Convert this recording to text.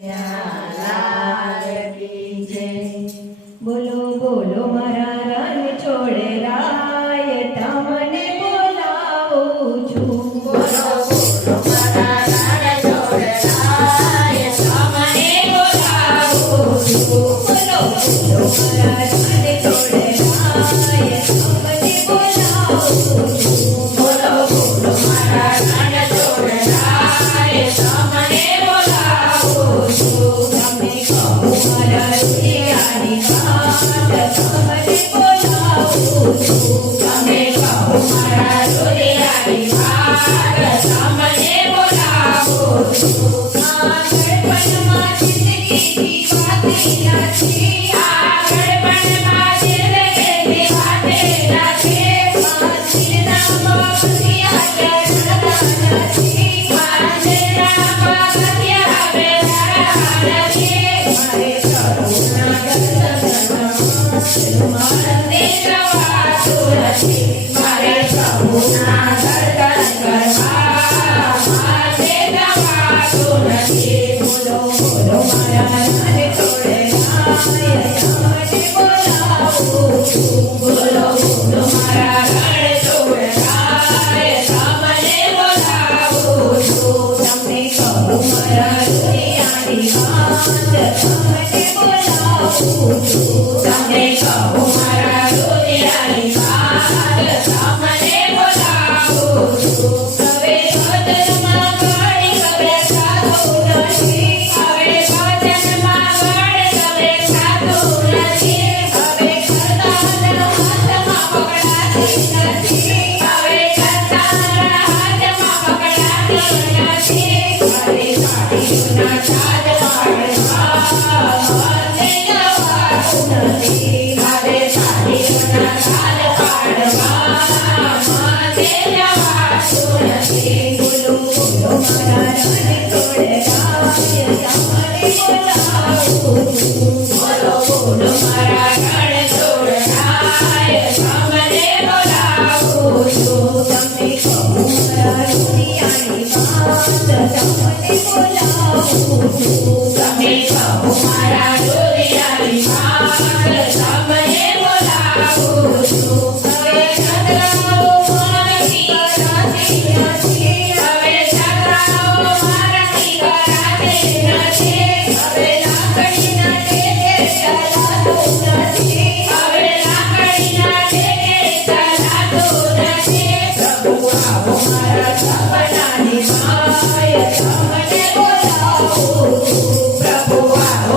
લાલ કી જય। બોલો બોલો મારા રણ છોડે રાય તમને બોલાવું છું। બોલો બોલો મારા રણ છોડે રાય તમને બોલાવું છું। બોલો બોલો મારા રણ છોડે રાય તમને બોલાવું છું। બોલો બોલો મારા રણ છોડે રાય તમને બોલાવું છું। તમે કહો મારા રુદિયાની વાત તમને બોલાવું છું। તમે કહો મારા રુદિયાની વાત તમને બોલાવું છું। આગળ પણમાં જિંદગીની વાતે નથી, આગળ પણમાં જિંદગીની વાતે નથી। માસીના પગથિયા ચડતા નથી, માસીના પગથિયા ચડતા નથી। મારે પ્રભુના દર્શનમાં મારે જવાતું નથી, મારે પ્રભુના દર્શન કરવા મારે જવાતું નથી। બોલો બોલો મારા રણ છોડે રાય તમને બોલાવું છું। બોલો બોલો મારા રણ છોડે રાય તમને બોલાવું છું। તમે કહો મારા રુદિયાની વાત તમને બોલાવું છું। તમે કહો મારા રુદિયાની વાત તમને બોલાવું છું। હવે ભજનમાં ઘડી હવે ખાતું નથી, હવે ભજનમાં ઘડી હવે ખાતું નથી। હવે કરતાના હાથમાં પકડાતી નથી, હવે કરતાના હાથમાં પકડાતી નથી। મારે સાડીઓના ચાદ પાડવા મને જવાતું નથી, મારે સાડીઓના ચાદ પાડવા મને જવાતું નથી। બોલો બોલો મારા રણ છોડે રાય તમને બોલાવું છું। બોલો બોલો મારા રણ છોડે રાય તમને બોલાવું છું। તમે કહો મારા રુદિયાની વાત તમને બોલાવું છું। તમે કહો મારા રુદિયાની વાત તમને બોલાવું છું। હવે છત્રાઓ મારાથી કરાતી નથી, હવે છત્રાઓ મારાથી કરાતી નથી। હવે લાકડીના ટેકે ચલાતું નથી, હવે લાકડીના ટેકે ચલાતું નથી। પ્રભુ આવો મારા સપનાની માય તમને બોલાવું છું। પ્રભુ આવો